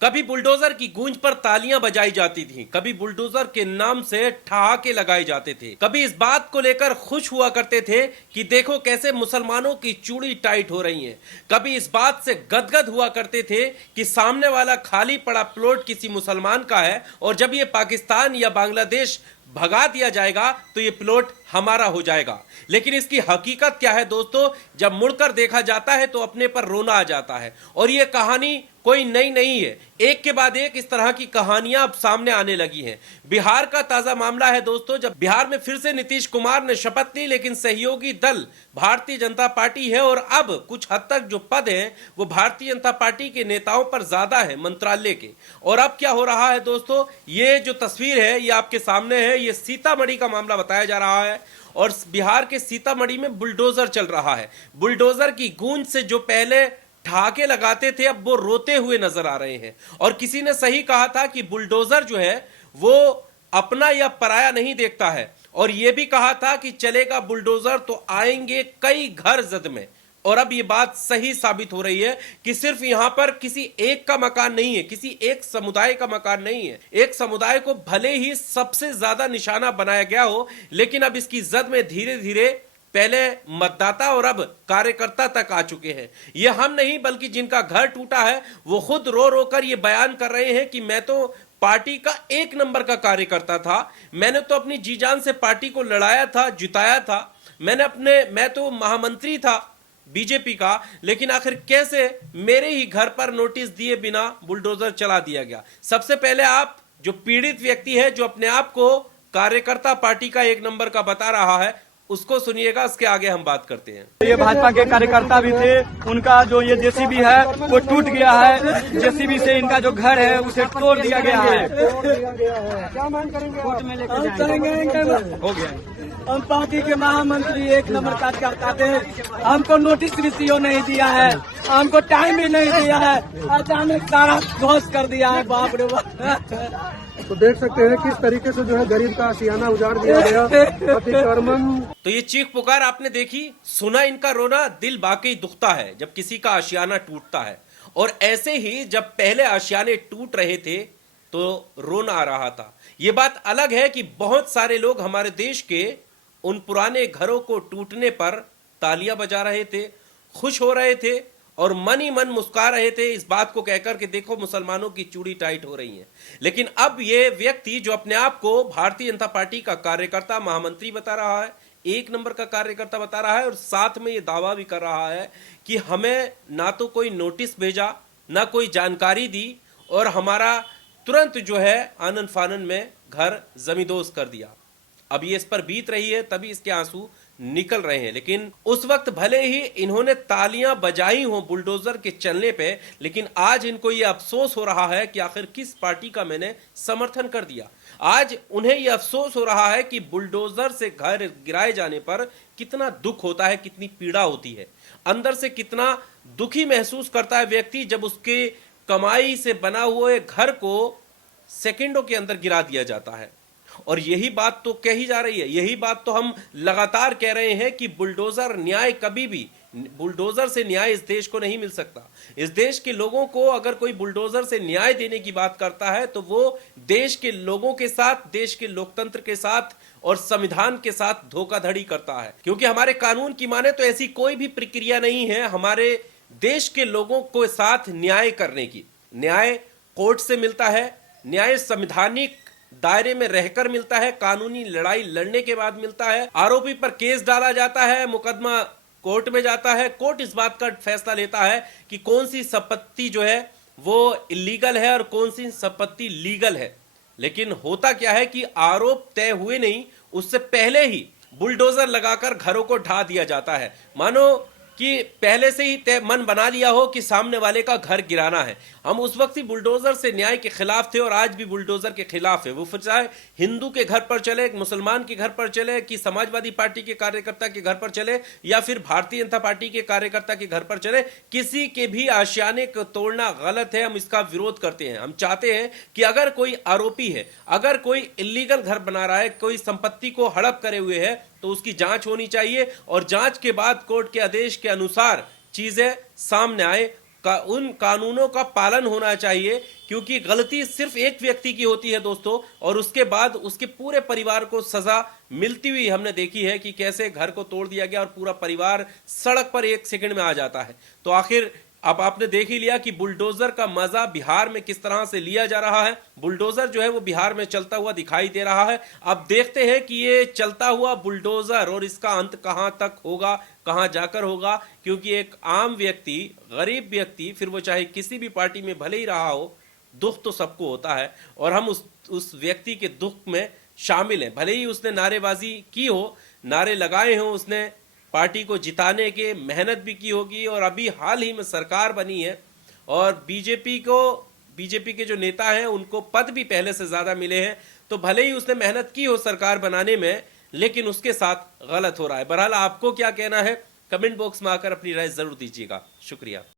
कभी बुलडोजर की गूंज पर तालियां बजाई जाती थी, कभी बुलडोजर के नाम से ठहाके लगाए जाते थे, कभी इस बात को लेकर खुश हुआ करते थे कि देखो कैसे मुसलमानों की चूड़ी टाइट हो रही है, कभी इस बात से गदगद हुआ करते थे कि सामने वाला खाली पड़ा प्लॉट किसी मुसलमान का है और जब ये पाकिस्तान या बांग्लादेश भगा दिया जाएगा तो ये प्लॉट हमारा हो जाएगा। लेकिन इसकी हकीकत क्या है दोस्तों, जब मुड़कर देखा जाता है तो अपने पर रोना आ जाता है। और ये कहानी कोई नई नहीं है, एक के बाद एक इस तरह की कहानियां अब सामने आने लगी हैं। बिहार का ताजा मामला है दोस्तों, जब बिहार में फिर से नीतीश कुमार ने शपथ ली, लेकिन सहयोगी दल भारतीय जनता पार्टी है और अब कुछ हद तक जो पद है वो भारतीय जनता पार्टी के नेताओं पर ज्यादा है, मंत्रालय के। और अब क्या हो रहा है दोस्तों, ये जो तस्वीर है ये आपके सामने है, ये सीतामढ़ी का मामला बताया जा रहा है और बिहार के सीतामढ़ी में बुलडोजर चल रहा है। बुलडोजर की गूंज से जो पहले ठहाके लगाते थे अब वो रोते हुए नजर आ रहे हैं। और किसी ने सही कहा था कि बुलडोजर जो है वो अपना या पराया नहीं देखता है, और ये भी कहा था कि चलेगा बुलडोजर तो आएंगे कई घर जद में। और अब ये बात सही साबित हो रही है कि सिर्फ यहां पर किसी एक का मकान नहीं है, किसी एक समुदाय का मकान नहीं है। एक समुदाय को भले ही सबसे ज्यादा निशाना बनाया गया हो, लेकिन अब इसकी जद में धीरे धीरे पहले मतदाता और अब कार्यकर्ता तक आ चुके हैं। ये हम नहीं बल्कि जिनका घर टूटा है वो खुद रो रो कर ये बयान कर रहे हैं कि मैं तो पार्टी का एक नंबर का कार्यकर्ता था, मैंने तो अपनी जी जान से पार्टी को लड़ाया था, जिताया था, मैं तो महामंत्री था बीजेपी का, लेकिन आखिर कैसे मेरे ही घर पर नोटिस दिए बिना बुलडोजर चला दिया गया। सबसे पहले आप जो पीड़ित व्यक्ति है, जो अपने आप को कार्यकर्ता पार्टी का एक नंबर का बता रहा है, उसको सुनिएगा, उसके आगे हम बात करते हैं। ये भाजपा के कार्यकर्ता भी थे, उनका जो ये जेसीबी है वो टूट गया है, जेसीबी से इनका जो घर है उसे तोड़ दिया गया है। क्या मांग करेंगे? कोर्ट में लेकर जाएंगे। हो गया। हम पार्टी के महामंत्री एक नंबर कार्यकर्ता थे, हमको नोटिस भी सीओ नहीं दिया है, हमको टाइम भी नहीं दिया है, अचानक सारा ध्वस्त कर दिया है। बाप रे बाप। तो देख सकते हैं किस तरीके से जो है गरीब का आशियाना उजाड़ दिया गया। अतिक्रमण। तो ये चीख पुकार आपने देखी, सुना इनका रोना, दिल वाकई दुखता है जब किसी का आशियाना टूटता है। और ऐसे ही जब पहले आशियाने टूट रहे थे तो रोना आ रहा था। ये बात अलग है कि बहुत सारे लोग हमारे देश के उन पुराने घरों को टूटने पर तालियां बजा रहे थे, खुश हो रहे थे और मन ही मन मुस्कुरा रहे थे इस बात को कहकर कि देखो मुसलमानों की चूड़ी टाइट हो रही है। लेकिन अब ये व्यक्ति जो अपने आप को भारतीय जनता पार्टी का कार्यकर्ता, महामंत्री बता रहा है, एक नंबर का कार्यकर्ता बता रहा है और साथ में ये दावा भी कर रहा है कि हमें ना तो कोई नोटिस भेजा, ना कोई जानकारी दी और हमारा तुरंत जो है आनन फानन में घर जमींदोज कर दिया। अब ये इस पर बीत रही है तभी इसके आंसू निकल रहे हैं। लेकिन उस वक्त भले ही इन्होंने तालियां बजाई हो बुलडोजर के चलने पे, लेकिन आज इनको ये अफसोस हो रहा है कि आखिर किस पार्टी का मैंने समर्थन कर दिया। आज उन्हें ये अफसोस हो रहा है कि बुलडोजर से घर गिराए जाने पर कितना दुख होता है, कितनी पीड़ा होती है, अंदर से कितना दुखी महसूस करता है व्यक्ति जब उसके कमाई से बना हुए घर को सेकंडों के अंदर गिरा दिया जाता है। और यही बात तो कही जा रही है, यही बात तो हम लगातार कह रहे हैं कि बुलडोजर न्याय कभी भी, बुलडोजर से न्याय इस देश को नहीं मिल सकता। इस देश के लोगों को अगर कोई बुलडोजर से न्याय देने की बात करता है तो वो देश के लोगों के साथ, देश के लोकतंत्र के साथ और संविधान के साथ धोखाधड़ी करता है। क्योंकि हमारे कानून की माने तो ऐसी कोई भी प्रक्रिया नहीं है हमारे देश के लोगों के साथ न्याय करने की। न्याय कोर्ट से मिलता है, न्याय संवैधानिक दायरे में रहकर मिलता है, कानूनी लड़ाई लड़ने के बाद मिलता है। आरोपी पर केस डाला जाता है, मुकदमा कोर्ट में जाता है, कोर्ट इस बात का फैसला लेता है कि कौन सी संपत्ति जो है वो इलीगल है और कौन सी संपत्ति लीगल है। लेकिन होता क्या है कि आरोप तय हुए नहीं, उससे पहले ही बुलडोजर लगाकर घरों को ढा दिया जाता है, मानो कि पहले से ही तय मन बना लिया हो कि सामने वाले का घर गिराना है। हम उस वक्त ही बुलडोजर से न्याय के खिलाफ थे और आज भी बुलडोजर के खिलाफ है। वो फिर चाहे हिंदू के घर पर चले, मुसलमान के घर पर चले, कि समाजवादी पार्टी के कार्यकर्ता के घर पर चले या फिर भारतीय जनता पार्टी के कार्यकर्ता के घर पर चले, किसी के भी आशियाने को तोड़ना गलत है। हम इसका विरोध करते हैं। हम चाहते हैं कि अगर कोई आरोपी है, अगर कोई इलीगल घर बना रहा है, कोई संपत्ति को हड़प करे हुए है, तो उसकी जांच होनी चाहिए और जांच के बाद कोर्ट के आदेश के अनुसार चीजें सामने आए उन कानूनों का पालन होना चाहिए, क्योंकि गलती सिर्फ एक व्यक्ति की होती है दोस्तों, और उसके बाद उसके पूरे परिवार को सजा मिलती हुई हमने देखी है कि कैसे घर को तोड़ दिया गया और पूरा परिवार सड़क पर 1 सेकंड में आ जाता है। तो आखिर अब आपने देख ही लिया कि बुलडोजर का मजा बिहार में किस तरह से लिया जा रहा है। बुलडोजर जो है वो बिहार में चलता हुआ दिखाई दे रहा है। अब देखते हैं कि ये चलता हुआ बुलडोजर और इसका अंत कहां तक होगा, कहां जाकर होगा, क्योंकि एक आम व्यक्ति, गरीब व्यक्ति, फिर वो चाहे किसी भी पार्टी में भले ही रहा हो, दुख तो सबको होता है और हम उस व्यक्ति के दुख में शामिल हैं। भले ही उसने नारेबाजी की हो, नारे लगाए हों, उसने पार्टी को जिताने के मेहनत भी की होगी, और अभी हाल ही में सरकार बनी है और बीजेपी के जो नेता हैं उनको पद भी पहले से ज्यादा मिले हैं। तो भले ही उसने मेहनत की हो सरकार बनाने में, लेकिन उसके साथ गलत हो रहा है। बहरहाल आपको क्या कहना है, कमेंट बॉक्स में आकर अपनी राय जरूर दीजिएगा। शुक्रिया।